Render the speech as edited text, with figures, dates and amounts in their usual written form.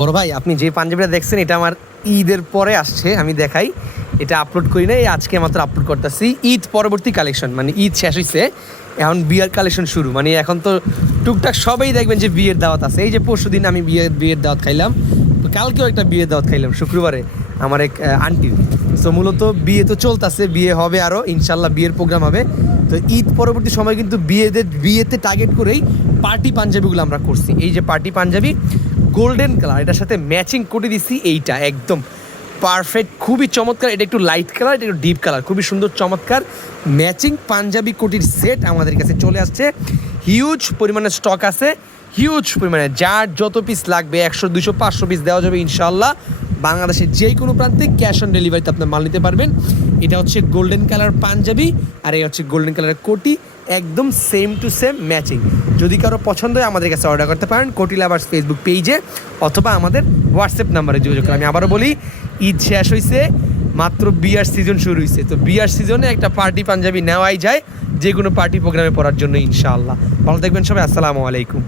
বড় ভাই, আপনি যে পাঞ্জাবিটা দেখছেন এটা আমার ঈদের পরে আসছে। আমি দেখাই, এটা আপলোড করি না, আজকে মাত্র আপলোড করতেছি। ঈদ পরবর্তী কালেকশন, মানে ঈদ শেষ হয়েছে, এখন বিয়ের কালেকশন শুরু। মানে এখন তো টুকটাক সবাই দেখবেন যে বিয়ের দাওয়াত আছে। এই যে পরশু দিন আমি বিয়ের দাওয়াত খাইলাম, তো কালকেও একটা বিয়ের দাওয়াত খাইলাম শুক্রবারে আমার এক আন্টির। তো মূলত বিয়ে তো চলতেছে, বিয়ে হবে আরও ইনশাল্লাহ, বিয়ের প্রোগ্রাম হবে। তো ঈদ পরবর্তী সময় কিন্তু বিয়েতে টার্গেট করেই পার্টি পাঞ্জাবিগুলো আমরা করছি। এই যে পার্টি পাঞ্জাবি গোল্ডেন কালার, এটার সাথে ম্যাচিং করে দিছি, এইটা একদম পারফেক্ট, খুবই চমৎকার। এটা একটু লাইট কালার, এটা একটু ডিপ কালার, খুবই সুন্দর চমৎকার ম্যাচিং পাঞ্জাবি কোটির সেট আমাদের কাছে চলে আসছে। হিউজ পরিমাণে স্টক আছে, হিউজ পরিমাণে, যার যত পিস লাগবে 100 200 500 পিস দেওয়া যাবে ইনশাআল্লাহ। বাংলাদেশের যে কোনো প্রান্তে ক্যাশ অন ডেলিভারিতে আপনার মাল নিতে পারবেন। এটা হচ্ছে গোল্ডেন কালার পাঞ্জাবি, আর এই হচ্ছে গোল্ডেন কালারের কোটি, একদম সেম টু সেম ম্যাচিং। যদি কারো পছন্দ হয় আমাদের কাছে অর্ডার করতে পারেন কোটি লাভার্স ফেসবুক পেজে, অথবা আমাদের হোয়াটসঅ্যাপ নাম্বারে যোগাযোগ করেন। আমি আবারও বলি, ঈদ শেষ হয়েছে, মাত্র বিয়ার সিজন শুরু হয়েছে। তো বিয়ার সিজনে একটা পার্টি পাঞ্জাবি নেওয়াই যায় যে কোনো পার্টি প্রোগ্রামে পড়ার জন্য ইনশাআল্লাহ। ভালো থাকবেন সবাই, আসসালামু আলাইকুম।